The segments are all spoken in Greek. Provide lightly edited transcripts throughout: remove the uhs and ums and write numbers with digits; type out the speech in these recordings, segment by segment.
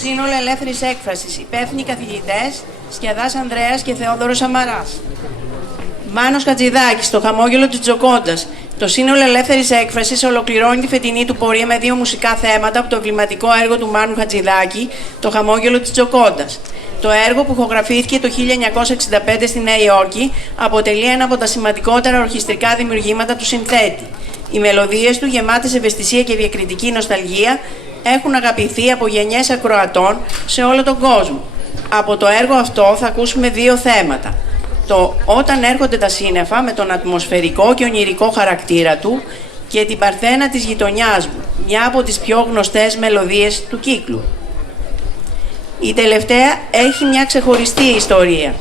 Σύνολο Ελεύθερης Έκφρασης. Υπεύθυνοι καθηγητές Σκιαδάς Ανδρέας και Θεόδωρος Σαμαράς. Μάνος Χατζηδάκης, το χαμόγελο της Τζοκόντας. Το Σύνολο Ελεύθερης Έκφρασης ολοκληρώνει τη φετινή του πορεία με 2 μουσικά θέματα από το εμβληματικό έργο του Μάνου Χατζηδάκη, το χαμόγελο της Τζοκόντας. Το έργο, που ηχογραφήθηκε το 1965 στη Νέα Υόρκη, αποτελεί ένα από τα σημαντικότερα ορχιστρικά δημιουργήματα του συνθέτη. Οι μελωδίες του, γεμάτες ευαισθησία και διακριτική νοσταλγία, έχουν αγαπηθεί από γενιές ακροατών σε όλο τον κόσμο. Από το έργο αυτό θα ακούσουμε 2 θέματα. Το «Όταν έρχονται τα σύννεφα» με τον ατμοσφαιρικό και ονειρικό χαρακτήρα του και την «Παρθένα της γειτονιάς μου», μια από τις πιο γνωστές μελωδίες του κύκλου. Η τελευταία έχει μια ξεχωριστή ιστορία.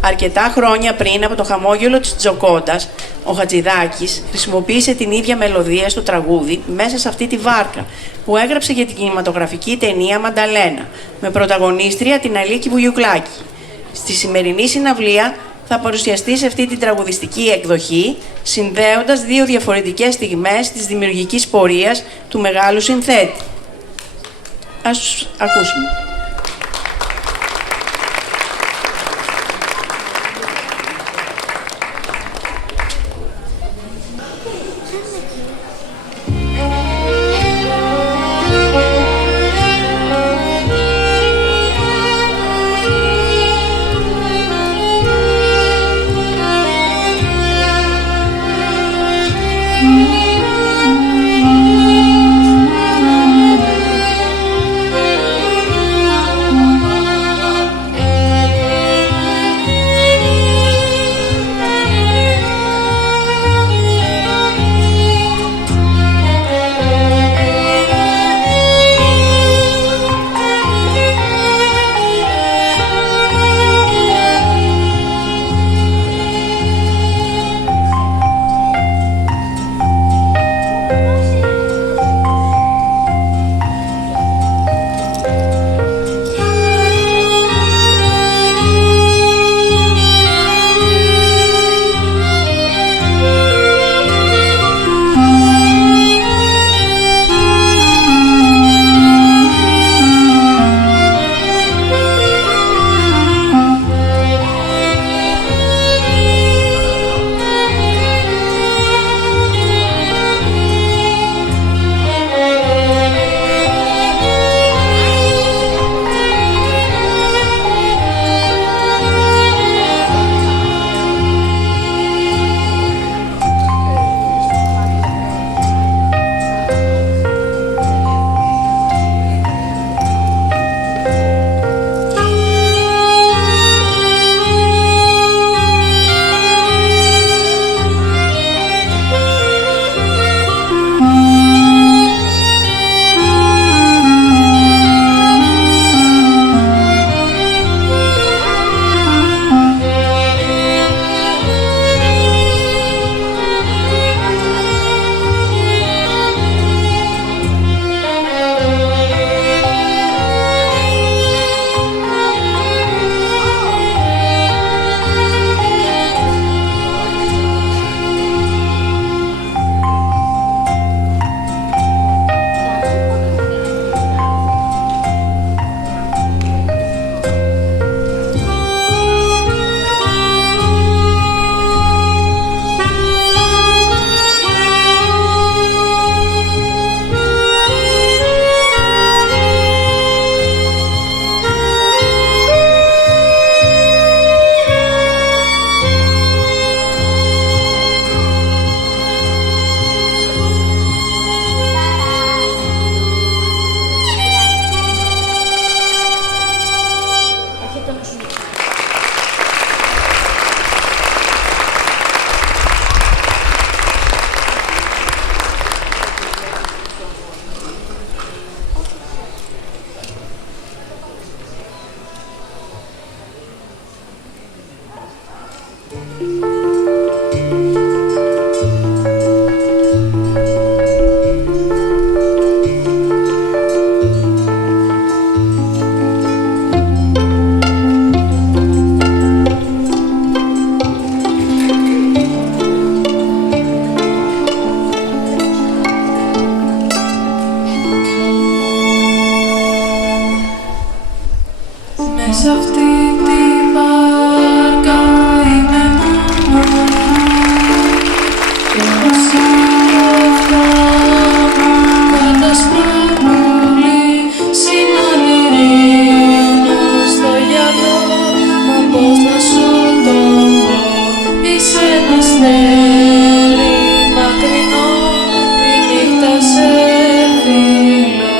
Αρκετά χρόνια πριν από το χαμόγελο της Τζοκόντας, ο Χατζηδάκης χρησιμοποίησε την ίδια μελωδία στο τραγούδι μέσα σε αυτή τη βάρκα που έγραψε για την κινηματογραφική ταινία «Μανταλένα», με πρωταγωνίστρια την Αλίκη Βουγιουκλάκη. Στη σημερινή συναυλία θα παρουσιαστεί σε αυτή την τραγουδιστική εκδοχή, συνδέοντας 2 διαφορετικές στιγμές της δημιουργικής πορείας του μεγάλου συνθέτη. Ας ακούσουμε. Σ' αυτή τη βάρκα είμαι μόνο και πως είναι αυτά μου κατασπράγγουλη συναντηρίνω στο γυαλό, μα πως να σου το πω, είσαι ένα αστέρι μακρινό, τη νύχτα σε φιλώ.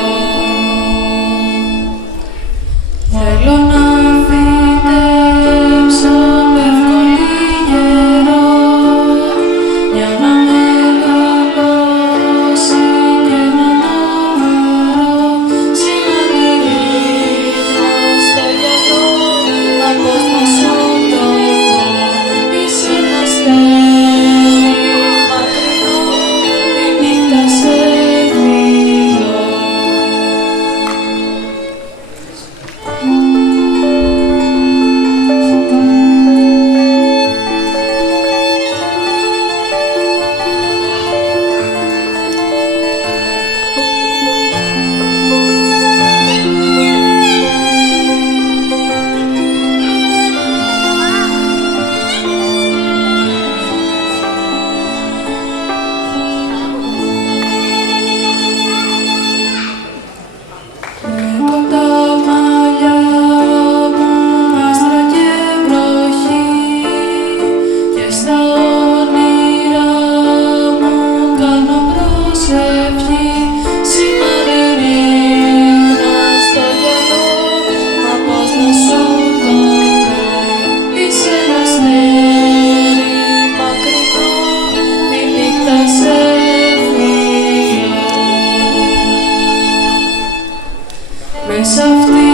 Θέλω να φυτέψω με ευκολή γερό για να μεγαλώσει και να ναύαρω συναντηρίνω στο γυαλό, μα πως να σου το πω, είσαι ένα αστέρι μακρινό, τη νύχτα σε φιλώ. Έχω τα μαλλιά μου άστρα και βροχή και στα όνειρά μου κάνω προσευχή, συναντηρίνω στο γυαλό, μα πως να σου το πω, είσαι ένα αστέρι μακρινό, τη νύχτα σε φιλώ. Μέσα αυτή